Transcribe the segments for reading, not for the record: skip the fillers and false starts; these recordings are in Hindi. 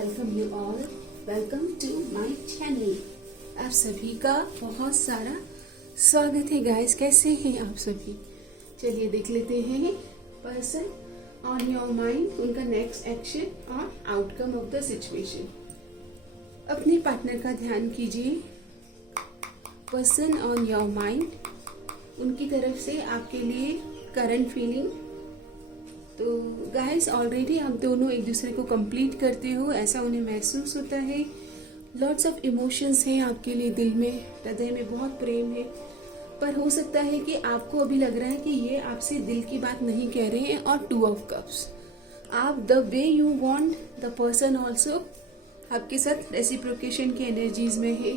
Welcome you all, welcome to my channel. आप सभी का बहुत सारा स्वागत है गाइस। कैसे हैं आप सभी? चलिए देख लेते हैं पर्सन ऑन योर माइंड, उनका नेक्स्ट एक्शन और आउटकम ऑफ द सिचुएशन। अपने पार्टनर का ध्यान कीजिए। पर्सन ऑन योर माइंड, उनकी तरफ से आपके लिए करंट फीलिंग। तो गाइस ऑलरेडी आप दोनों एक दूसरे को कंप्लीट करते हो, ऐसा उन्हें महसूस होता है। लॉट्स ऑफ इमोशंस हैं आपके लिए, दिल में, हृदय में बहुत प्रेम है। पर हो सकता है कि आपको अभी लग रहा है कि ये आपसे दिल की बात नहीं कह रहे हैं। और 2 ऑफ कप्स, आप the way you want the person also आपके साथ रेसिप्रोकेशन की एनर्जीज में है।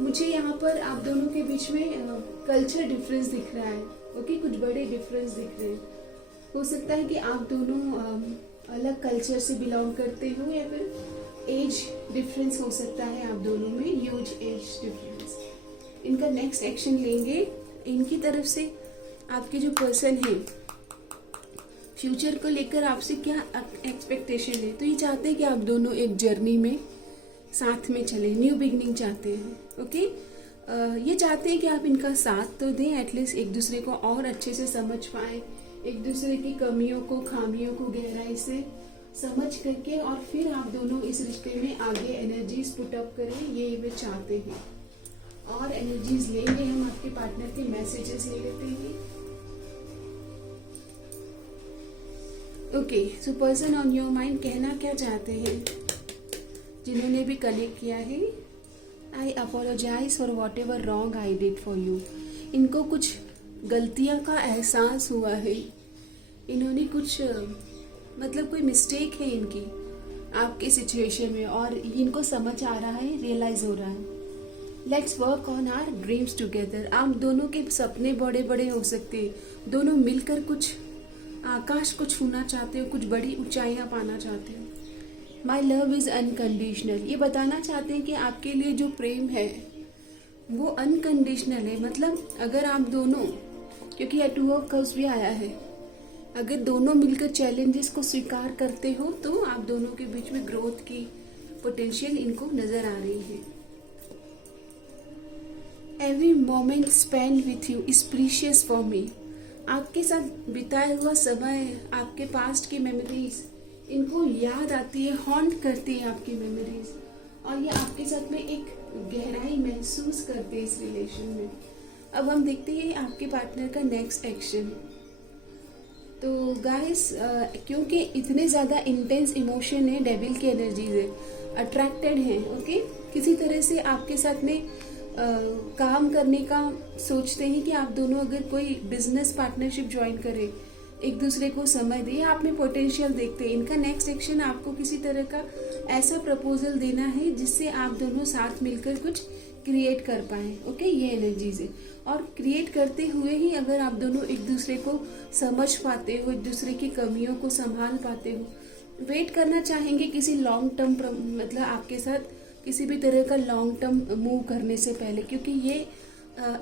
मुझे यहाँ पर आप दोनों के बीच में कल्चर डिफरेंस दिख रहा है। ओके, कुछ बड़े डिफरेंस दिख रहे हैं। हो सकता है कि आप दोनों अलग कल्चर से बिलोंग करते हो, या फिर एज डिफरेंस हो सकता है आप दोनों में, ह्यूज एज डिफरेंस। इनका नेक्स्ट एक्शन लेंगे। इनकी तरफ से आपके जो पर्सन है, फ्यूचर को लेकर आपसे क्या एक्सपेक्टेशन है। तो ये चाहते हैं कि आप दोनों एक जर्नी में साथ में चले, न्यू बिगनिंग चाहते हैं। ओके, ये चाहते हैं कि आप इनका साथ तो दें, एटलीस्ट एक दूसरे को और अच्छे से समझ पाए, एक दूसरे की कमियों को, खामियों को गहराई से समझ करके, और फिर आप दोनों इस रिश्ते में आगे एनर्जीज पुट अप करें, ये वे चाहते हैं। और एनर्जीज लेंगे हम, आपके पार्टनर के मैसेजेस ले लेते हैं। Okay, so person on your mind कहना क्या चाहते हैं, जिन्होंने भी कनेक्ट किया है। I apologise for what ever wrong I did for you. इनको कुछ गलतियां का एहसास हुआ है। इन्होंने कुछ मतलब कोई मिस्टेक है इनकी आपके सिचुएशन में, और इनको समझ आ रहा है, रियलाइज हो रहा है। Let's work on our dreams together. आप दोनों के सपने बड़े बड़े हो सकते हैं। दोनों मिलकर कुछ आकाश को छूना चाहते हो, कुछ बड़ी ऊंचाइयां पाना चाहते हो। My love is unconditional. ये बताना चाहते हैं कि आपके लिए जो प्रेम है वो अनकंडीशनल है। मतलब अगर आप दोनों, क्योंकि यह 2 ऑफ कप्स भी आया है, अगर दोनों मिलकर चैलेंजेस को स्वीकार करते हो तो आप दोनों के बीच में ग्रोथ की पोटेंशियल इनको नजर आ रही है। Every moment spend with you is precious for me. आपके साथ बिताया हुआ समय, आपके पास्ट की मेमोरीज, इनको याद आती है, हॉन्ट करती है आपकी मेमोरीज, और ये आपके साथ में एक गहराई महसूस करते हैं इस रिलेशन में। अब हम देखते हैं आपके पार्टनर का नेक्स्ट एक्शन। तो गाइस, क्योंकि इतने ज़्यादा इंटेंस इमोशन है, डेविल की एनर्जीज है, अट्रैक्टेड है। ओके, किसी तरह से आपके साथ में काम करने का सोचते हैं कि आप दोनों अगर कोई बिजनेस पार्टनरशिप ज्वाइन करें, एक दूसरे को समय दें, आप में पोटेंशियल देखते हैं। इनका नेक्स्ट एक्शन आपको किसी तरह का ऐसा प्रपोजल देना है जिससे आप दोनों साथ मिलकर कुछ क्रिएट कर पाए। ओके, ये एनर्जीज है। और क्रिएट करते हुए ही अगर आप दोनों एक दूसरे को समझ पाते हो, एक दूसरे की कमियों को संभाल पाते हो, वेट करना चाहेंगे किसी लॉन्ग टर्म, मतलब आपके साथ किसी भी तरह का लॉन्ग टर्म मूव करने से पहले, क्योंकि ये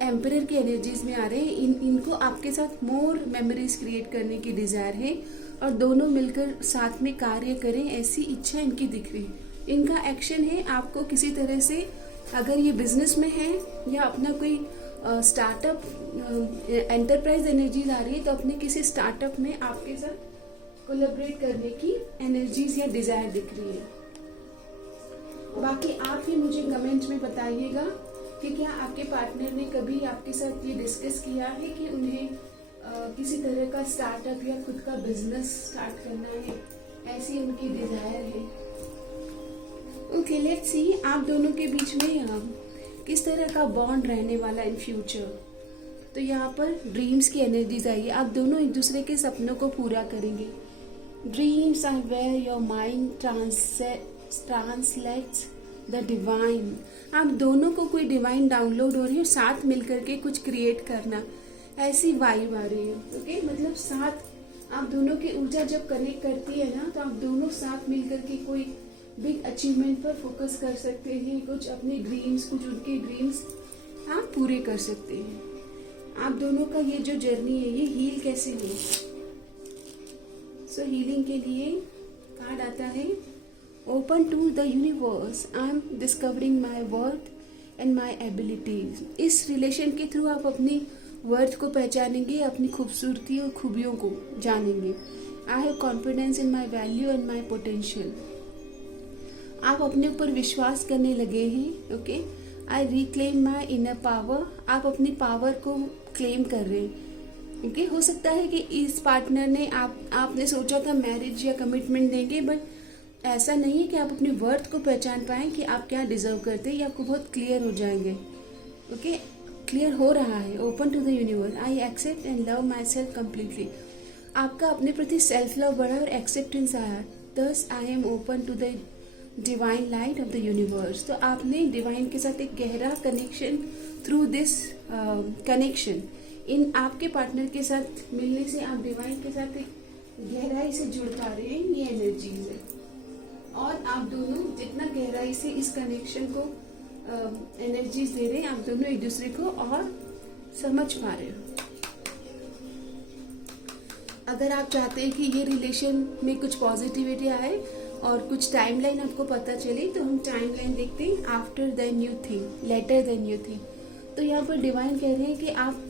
एम्परर की एनर्जीज में आ रहे हैं। इनको आपके साथ मोर मेमोरीज क्रिएट करने की डिजायर है, और दोनों मिलकर साथ में कार्य करें, ऐसी इच्छा इनकी दिख रही है। इनका एक्शन है आपको किसी तरह से, अगर ये बिजनेस में है या अपना कोई स्टार्टअप, एंटरप्राइज एनर्जीज आ रही है, तो अपने किसी स्टार्टअप में आपके साथ कोलैबोरेट करने की एनर्जीज या डिजायर दिख रही है। बाकी आप ही मुझे कमेंट में बताइएगा कि क्या आपके पार्टनर ने कभी आपके साथ ये डिस्कस किया है कि उन्हें किसी तरह का स्टार्टअप या खुद का बिजनेस स्टार्ट करना है, ऐसी उनकी डिजायर है। ओके, लेट्स सी आप दोनों के बीच में किस तरह का बॉन्ड रहने वाला इन फ्यूचर। तो यहाँ पर ड्रीम्स की एनर्जीज आई है। आप दोनों एक दूसरे के सपनों को पूरा करेंगे। Dreams are where your mind translates the divine. आप दोनों को कोई डिवाइन डाउनलोड हो रही है, साथ मिलकर के कुछ क्रिएट करना, ऐसी वाइब आ रही है। ओके, मतलब साथ आप दोनों की ऊर्जा जब कनेक्ट करती है ना, तो आप दोनों साथ मिलकर के कोई बिग अचीवमेंट पर फोकस कर सकते हैं। कुछ अपने ड्रीम्स, कुछ उनके ड्रीम्स आप पूरे कर सकते हैं। आप दोनों का ये जो जर्नी है, ये हील कैसे हो। सो हीलिंग के लिए कार्ड आता है open to the universe, I am discovering my worth and my abilities. इस रिलेशन के थ्रू आप अपनी वर्थ को पहचानेंगे, अपनी खूबसूरती और खूबियों को जानेंगे। I have confidence in my value and my potential. आप अपने ऊपर विश्वास करने लगे हैं। Okay, I reclaim my inner power. आप अपनी पावर को क्लेम कर रहे हैं। ओके, हो सकता है कि इस पार्टनर ने आपने सोचा था मैरिज या कमिटमेंट देंगे, बट ऐसा नहीं है कि आप अपनी वर्थ को पहचान पाएं कि आप क्या डिजर्व करते हैं। ये आपको बहुत क्लियर हो जाएंगे। ओके, क्लियर हो रहा है। Open to the universe, I accept and love myself completely. आपका अपने प्रति सेल्फ लव बढ़ा और एक्सेप्टेंस आया। Thus I am open to the divine light of the universe. तो आपने डिवाइन के साथ एक गहरा कनेक्शन थ्रू दिस कनेक्शन, इन आपके पार्टनर के साथ मिलने से आप डिवाइन के साथ एक गहराई से जुड़ पा रहे हैं। ये एनर्जीज है, और आप दोनों जितना गहराई से इस कनेक्शन को एनर्जीज दे रहे हैं, आप दोनों एक दूसरे को और समझ पा रहे हो। अगर आप चाहते हैं कि ये रिलेशन में कुछ पॉजिटिविटी आए और कुछ टाइमलाइन आपको पता चले, तो हम टाइमलाइन देखते हैं। After the new thing, later the new thing. तो यहाँ पर डिवाइन कह रहे हैं कि आप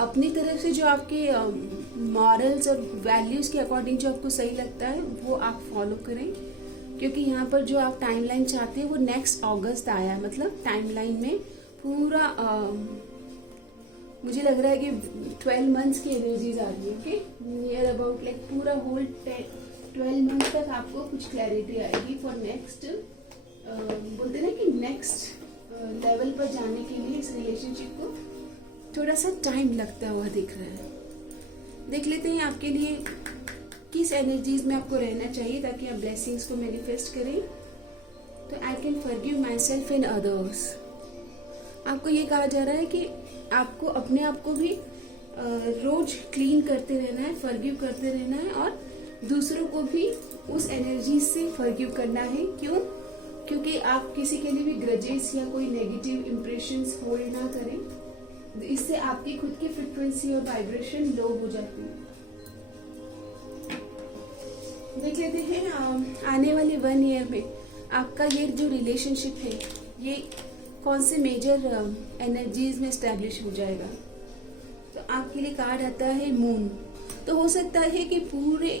अपनी तरफ से जो आपके मॉरल्स और वैल्यूज के अकॉर्डिंग जो आपको सही लगता है वो आप फॉलो करें, क्योंकि यहाँ पर जो आप टाइमलाइन चाहते हैं वो नेक्स्ट अगस्त आया है। मतलब टाइमलाइन में पूरा मुझे लग रहा है कि 12 मंथ्स की एनर्जीज आ रही है। ओके, नियर अबाउट लाइक पूरा होल 12 मंथ तक आपको कुछ क्लैरिटी आएगी फॉर नेक्स्ट, बोलते ना कि नेक्स्ट लेवल पर जाने के लिए इस रिलेशनशिप को थोड़ा सा टाइम लगता हुआ दिख रहा है। देख लेते हैं आपके लिए किस एनर्जीज में आपको रहना चाहिए ताकि आप ब्लेसिंग्स को मैनिफेस्ट करें। तो I can forgive my self and others. आपको ये कहा जा रहा है कि आपको अपने आप को भी रोज क्लीन करते रहना है, फॉरगिव करते रहना है, और दूसरों को भी उस एनर्जी से फॉरगिव करना है। क्यों? क्योंकि आप किसी के लिए भी ग्रजेस या कोई नेगेटिव इंप्रेशंस होल्ड ना करें। इससे आपकी खुद की फ्रिक्वेंसी और वाइब्रेशन लो हो जाती है। देख लेते हैं आने वाले 1 ईयर में आपका ये जो रिलेशनशिप है ये कौन से मेजर एनर्जीज में स्टैब्लिश हो जाएगा। तो आपके लिए कार्ड आता है मून। तो हो सकता है कि पूरे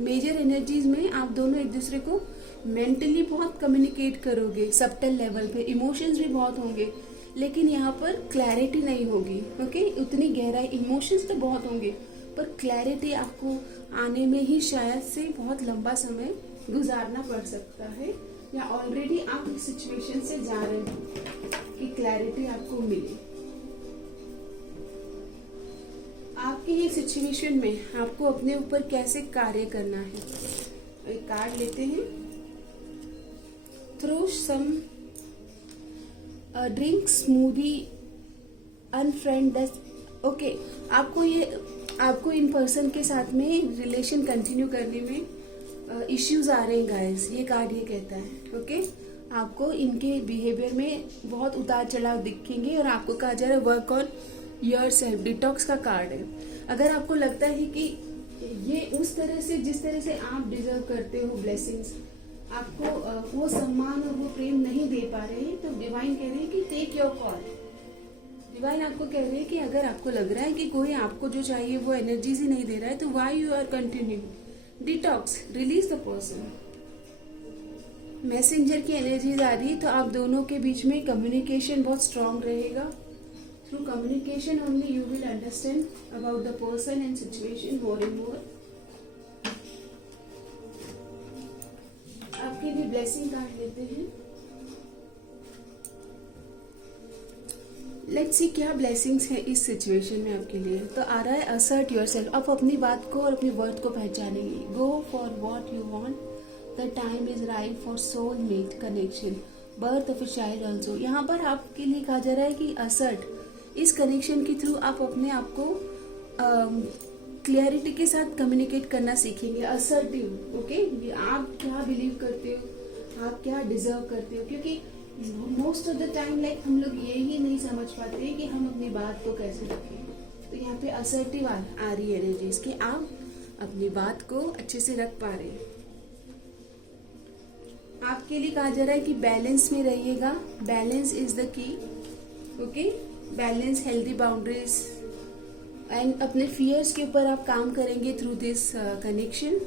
मेजर एनर्जीज में आप दोनों एक दूसरे को मेंटली बहुत कम्युनिकेट करोगे, सबटल लेवल पे इमोशंस भी बहुत होंगे, लेकिन यहाँ पर क्लैरिटी नहीं होगी। ओके, उतनी गहराई, इमोशंस तो बहुत होंगे पर क्लैरिटी आपको आने में ही शायद से बहुत लंबा समय गुजारना पड़ सकता है, या ऑलरेडी आप इस सिचुएशन से जा रहे हो कि क्लैरिटी आपको मिले। आपकी ये सिचुएशन में आपको अपने ऊपर कैसे कार्य करना है। एक कार्ड लेते हैं। Throw some drink smoothie unfriend this. Okay, आपको इन पर्सन के साथ में रिलेशन कंटिन्यू करने में इश्यूज आ रहे हैं गाइस। ये कार्ड ये कहता है ओके, आपको इनके बिहेवियर में बहुत उतार चढ़ाव दिखेंगे और आपको कहा जा रहा है work on your self. Detox का कार्ड है। अगर आपको लगता है कि ये उस तरह से जिस तरह से आप डिजर्व करते हो ब्लेसिंग्स, आपको वो सम्मान और वो प्रेम नहीं दे पा रहे हैं, तो डिवाइन कह रहे हैं कि टेक योर कॉल। डिवाइन आपको कह रहे हैं कि अगर आपको लग रहा है कि कोई आपको जो चाहिए वो एनर्जीज ही नहीं दे रहा है, तो why you are continuing. Detox, release the person. Messenger की एनर्जीज आ रही, तो आप दोनों के बीच में कम्युनिकेशन बहुत स्ट्रांग रहेगा। Through communication only you will understand about the person and situation more and more. आपके लिए ब्लेसिंग कार्ड लेते हैं। लेट्स सी क्या ब्लेसिंग्स है इस सिचुएशन में आपके लिए। तो आ रहा है असर्ट योरसेल्फ। आप अपनी बात को और अपनी वर्थ को पहचानेंगे। Go for what you want, the time is right for soul mate connection, birth of a child also. यहाँ पर आपके लिए कहा जा रहा है कि असर्ट, इस कनेक्शन के थ्रू आप अपने आप को क्लियरिटी के साथ कम्युनिकेट करना सीखेंगे। असर्टिव, ओके, आप क्या बिलीव करते हो, आप क्या डिजर्व करते हो, क्योंकि most of the time like हम लोग ये ही नहीं समझ पाते हैं कि हम अपनी बात को कैसे रखें। तो यहाँ पे असर्टिव आ रही है एनर्जीज कि आप अपनी बात को अच्छे से रख पा रहे हैं। आपके लिए कहा जा रहा है कि बैलेंस में रहिएगा, balance is the key. Okay, balance, healthy boundaries and अपने फियर्स के ऊपर आप काम करेंगे थ्रू दिस कनेक्शन,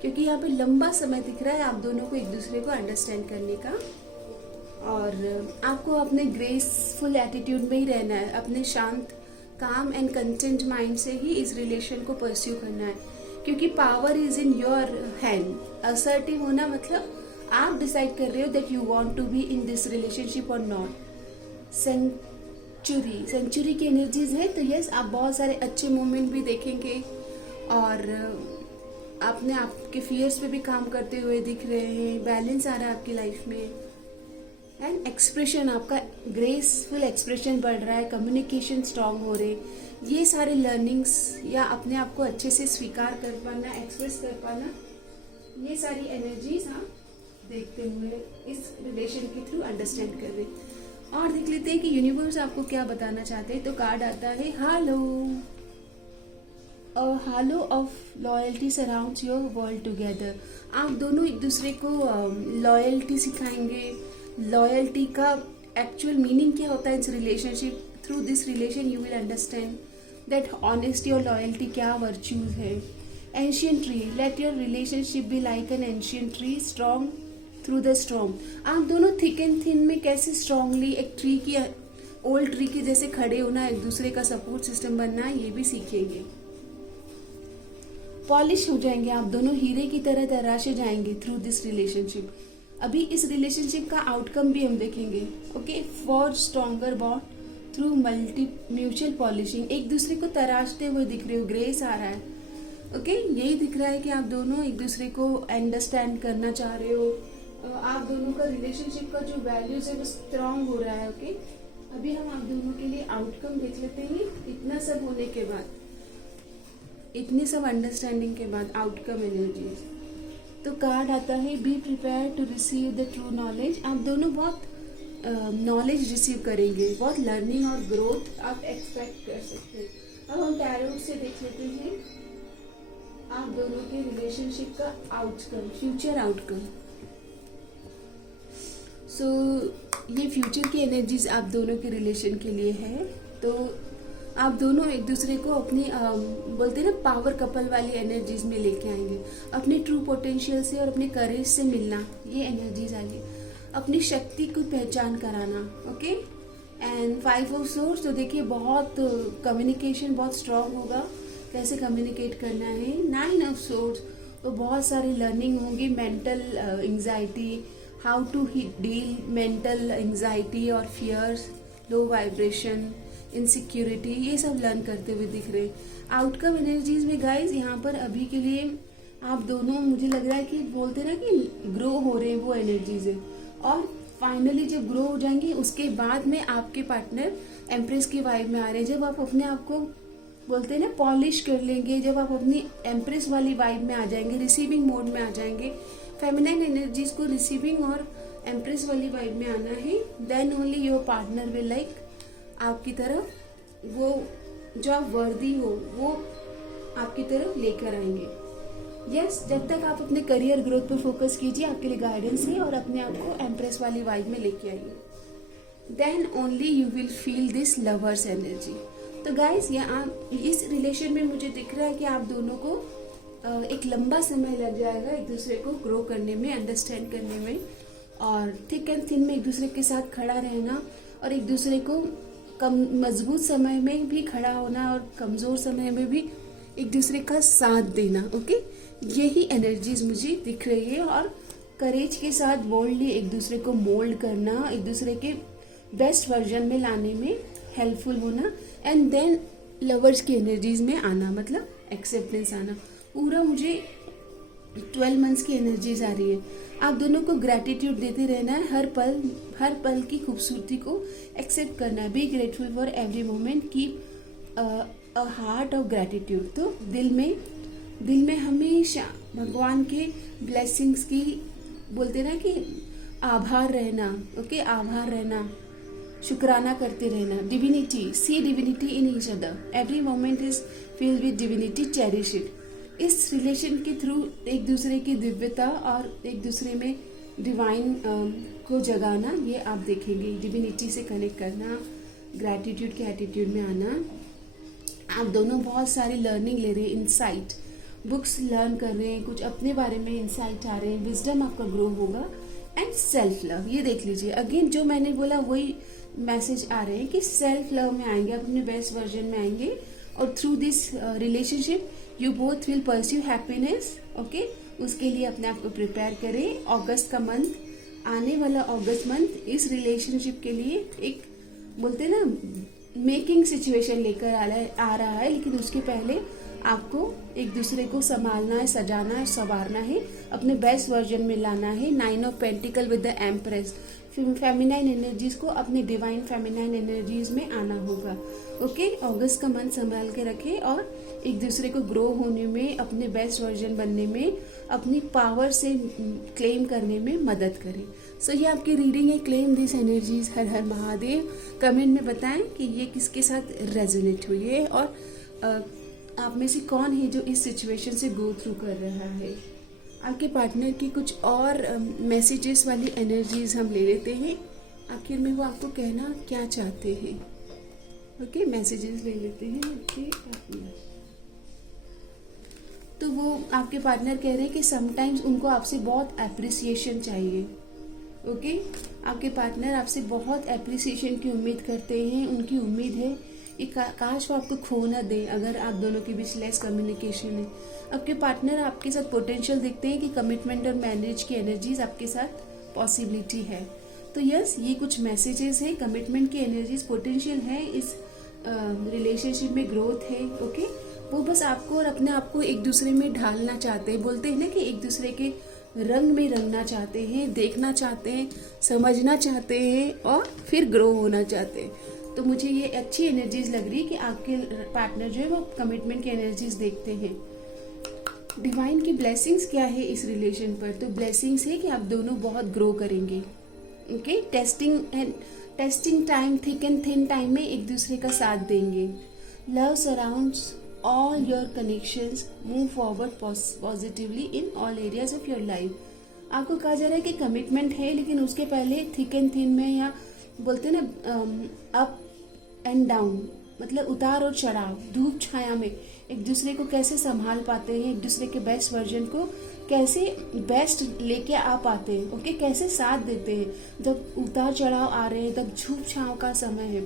क्योंकि यहाँ पे लंबा समय दिख रहा है आप दोनों को एक दूसरे को अंडरस्टैंड करने का। और आपको अपने ग्रेसफुल एटीट्यूड में ही रहना है, अपने शांत, काम एंड कंटेंट माइंड से ही इस रिलेशन को परस्यू करना है, क्योंकि power is in your hand. Assertive होना मतलब आप डिसाइड कर रहे हो that you want to be in this relationship और नॉट। सेंचुरी की एनर्जीज है, तो यस आप बहुत सारे अच्छे मोमेंट भी देखेंगे और आपने आपके फियर्स पे भी काम करते हुए दिख रहे हैं। बैलेंस आ रहा है आपकी लाइफ में एंड एक्सप्रेशन, आपका ग्रेसफुल एक्सप्रेशन बढ़ रहा है, कम्युनिकेशन स्ट्रांग हो रहे, ये सारे लर्निंग्स या अपने आप को अच्छे से स्वीकार कर पाना, एक्सप्रेस कर पाना, ये सारी एनर्जीज आप देखते हुए इस रिलेशन के थ्रू अंडरस्टैंड कर रहे। और देख लेते हैं कि यूनिवर्स आपको क्या बताना चाहते हैं। तो कार्ड आता है halo, halo of loyalty surrounds your world together. आप दोनों एक दूसरे को लॉयल्टी सिखाएंगे। लॉयल्टी का एक्चुअल मीनिंग क्या होता है इस relationship, through this relation you will understand that honesty और लॉयल्टी क्या वर्च्यूज है। Ancient tree, let your relationship be like an ancient tree, strong through the strong. आप दोनों थिक एंड थिन में कैसे स्ट्रांगली एक ट्री की, ओल्ड ट्री के जैसे खड़े होना, एक दूसरे का सपोर्ट सिस्टम बनना, ये भी सीखेंगे। पॉलिश हो जाएंगे आप दोनों, हीरे की तरह तराशे जाएंगे थ्रू दिस रिलेशनशिप। अभी इस रिलेशनशिप का आउटकम भी हम देखेंगे। Okay, for stronger bond through multi mutual polishing. एक दूसरे को तराशते हुए दिख रहे हो, ग्रेस आ रहा है। ओके, यही दिख रहा है कि आप दोनों एक दूसरे को अंडरस्टैंड करना चाह रहे हो। आप दोनों का रिलेशनशिप का जो वैल्यूज है वो स्ट्रांग हो रहा है। ओके, अभी हम आप दोनों के लिए आउटकम देख लेते हैं। इतना सब होने के बाद, इतनी सब अंडरस्टैंडिंग के बाद आउटकम एनर्जीज। तो कार्ड आता है be prepare to receive the true knowledge. आप दोनों बहुत नॉलेज रिसीव करेंगे, बहुत लर्निंग और ग्रोथ आप एक्सपेक्ट कर सकते हैं। अब हम टैरोट से देख लेते हैं आप दोनों के रिलेशनशिप का आउटकम, फ्यूचर आउटकम। सो ये फ्यूचर की एनर्जीज आप दोनों के रिलेशन के लिए है। तो आप दोनों एक दूसरे को अपनी बोलते हैं ना पावर कपल वाली एनर्जीज में लेके आएंगे। अपने ट्रू पोटेंशियल से और अपने करेज से मिलना, ये एनर्जीज आएंगी। अपनी शक्ति को पहचान कराना। ओके, एंड 5 ऑफ सोर्स, तो देखिए बहुत कम्युनिकेशन बहुत स्ट्रांग होगा, कैसे कम्युनिकेट करना है। 9 ऑफ सोर्स, तो बहुत सारी लर्निंग होगी, mental anxiety, how to deal mental anxiety और फियर्स, लो वाइब्रेशन, इनसिक्योरिटी, ये सब लर्न करते हुए दिख रहे। आउटकम एनर्जीज में गाइज यहाँ पर अभी के लिए आप दोनों, मुझे लग रहा है कि बोलते ना कि ग्रो हो रहे हैं, वो एनर्जीज है। और फाइनली जब ग्रो हो जाएंगे उसके बाद में आपके पार्टनर एम्प्रेस की वाइब में आ रहे हैं। जब आप अपने आप को बोलते हैं ना पॉलिश कर लेंगे, जब आप अपनी एम्प्रेस वाली वाइब में आ जाएंगे, रिसीविंग मोड में आ जाएंगे, फेमिनाइन एनर्जीज को रिसीविंग और एम्प्रेस वाली वाइब में आना है, then only your partner will like आपकी तरफ वो जो आप वर्दी हो वो आपकी तरफ लेकर आएंगे। यस, जब तक आप अपने करियर ग्रोथ पे फोकस कीजिए, आपके लिए गाइडेंस है, और अपने आप को एम्प्रेस वाली वाइब में लेके आइए, then only you will feel this lovers energy. तो गाइस, इस रिलेशन में मुझे दिख रहा है कि आप दोनों को एक लंबा समय लग जाएगा एक दूसरे को ग्रो करने में, अंडरस्टैंड करने में, और थिक एंड थिन में एक दूसरे के साथ खड़ा रहना, और एक दूसरे को मजबूत समय में भी खड़ा होना और कमजोर समय में भी एक दूसरे का साथ देना। ओके, यही एनर्जीज मुझे दिख रही है। और करेज के साथ बोल्डली एक दूसरे को मोल्ड करना, एक दूसरे के बेस्ट वर्जन में लाने में हेल्पफुल होना, एंड देन लवर्स की एनर्जीज में आना, मतलब एक्सेप्टेंस आना। पूरा मुझे 12 मंथ्स की एनर्जीज आ रही है। आप दोनों को ग्रैटिट्यूड देते रहना है, हर पल की खूबसूरती को एक्सेप्ट करना है। Be grateful for every moment, keep a heart of gratitude. तो दिल में हमेशा भगवान के ब्लेसिंग्स की, बोलते ना कि आभार रहना। ओके, आभार रहना, शुक्राना करते रहना। Divinity, see divinity in each other, every moment is filled with divinity, cherish it. इस रिलेशन के थ्रू एक दूसरे की दिव्यता और एक दूसरे में डिवाइन को जगाना, ये आप देखेंगे। डिविनिटी से कनेक्ट करना, ग्रैटिट्यूड के एटीट्यूड में आना। आप दोनों बहुत सारी लर्निंग ले रहे हैं, इनसाइट, बुक्स लर्न कर रहे हैं, कुछ अपने बारे में इनसाइट आ रहे हैं, विजडम आपका ग्रो होगा। एंड सेल्फ लव, ये देख लीजिए अगेन जो मैंने बोला वही मैसेज आ रहे हैं कि सेल्फ लव में आएंगे, आप अपने बेस्ट वर्जन में आएंगे। और through this relationship you both will pursue happiness. Okay, उसके लिए अपने आप को प्रिपेयर करें। अगस्त का मंथ, आने वाला अगस्त मंथ इस रिलेशनशिप के लिए एक बोलते हैं ना मेकिंग सिचुएशन लेकर आ रहा है, लेकिन उसके पहले आपको एक दूसरे को संभालना है, सजाना है, संवारना है, अपने बेस्ट वर्जन में लाना है। 9 of pentacle with the empress, feminine energies को अपने डिवाइन फेमिनाइन एनर्जीज में आना होगा। ओके, अगस्त का मंथ संभाल के रखें और एक दूसरे को ग्रो होने में, अपने बेस्ट वर्जन बनने में, अपनी पावर से क्लेम करने में मदद करें। सो ये आपकी रीडिंग है, claim this energies. Her her Mahadev. Comment में बताएं कि ये किसके साथ रेजोनेट हुई है और आप में से कौन है जो इस सिचुएशन से गो थ्रू कर रहा है। आपके पार्टनर की कुछ और मैसेजेस वाली एनर्जीज हम ले लेते हैं, आखिर में वो आपको कहना क्या चाहते हैं। ओके, मैसेजेस ले लेते हैं आपके पार्टनर। तो वो आपके पार्टनर कह रहे हैं कि समटाइम्स उनको आपसे बहुत एप्रिसिएशन चाहिए। ओके, आपके पार्टनर आपसे बहुत एप्रिसिएशन की उम्मीद करते हैं। उनकी उम्मीद है कि काश वो आपको खो ना दे अगर आप दोनों के बीच लेस कम्युनिकेशन है। आपके पार्टनर आपके साथ पोटेंशियल देखते हैं कि कमिटमेंट और मैरिज की एनर्जीज आपके साथ पॉसिबिलिटी है। तो यस, ये कुछ मैसेजेस है, कमिटमेंट की एनर्जीज पोटेंशियल है, इस रिलेशनशिप में ग्रोथ है। ओके, वो बस आपको और अपने आप को एक दूसरे में ढालना चाहते हैं। बोलते हैं ना कि एक दूसरे के रंग में रंगना चाहते हैं, देखना चाहते हैं, समझना चाहते हैं और फिर ग्रो होना चाहते हैं। तो मुझे ये अच्छी एनर्जीज लग रही है कि आपके पार्टनर जो है वो कमिटमेंट की एनर्जीज देखते हैं। डिवाइन की ब्लेसिंग्स क्या है इस रिलेशन पर? तो ब्लेसिंग्स है कि आप दोनों बहुत ग्रो करेंगे। Okay, testing time, thick and thin time में एक दूसरे का साथ देंगे। Love surrounds all your connections, move forward positively in all areas of your life। आपको कहा जा रहा है कि कमिटमेंट है, लेकिन उसके पहले थिक एंड थिन में, या बोलते हैं ना अप एंड डाउन, मतलब उतार और चढ़ाव, धूप छाया में एक दूसरे को कैसे संभाल पाते हैं, एक दूसरे के बेस्ट वर्जन को कैसे बेस्ट लेके आ पाते हैं। ओके, कैसे साथ देते हैं जब उतार चढ़ाव आ रहे हैं, तब धूप छांव का समय है।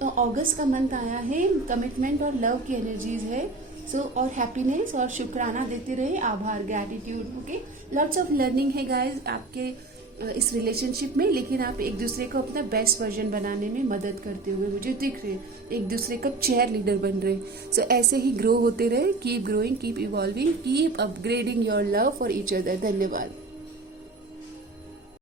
तो अगस्त का मंथ आया है, कमिटमेंट और लव की एनर्जीज है। सो और हैप्पीनेस और शुक्राना देते रहे, आभार, gratitude. Okay, lots of learning है गाइज आपके इस रिलेशनशिप में, लेकिन आप एक दूसरे को अपना बेस्ट वर्जन बनाने में मदद करते हुए मुझे दिख रहे हैं, एक दूसरे का चेयर लीडर बन रहे हैं। सो ऐसे ही ग्रो होते रहे, keep growing, keep evolving, keep upgrading your love for each other. धन्यवाद।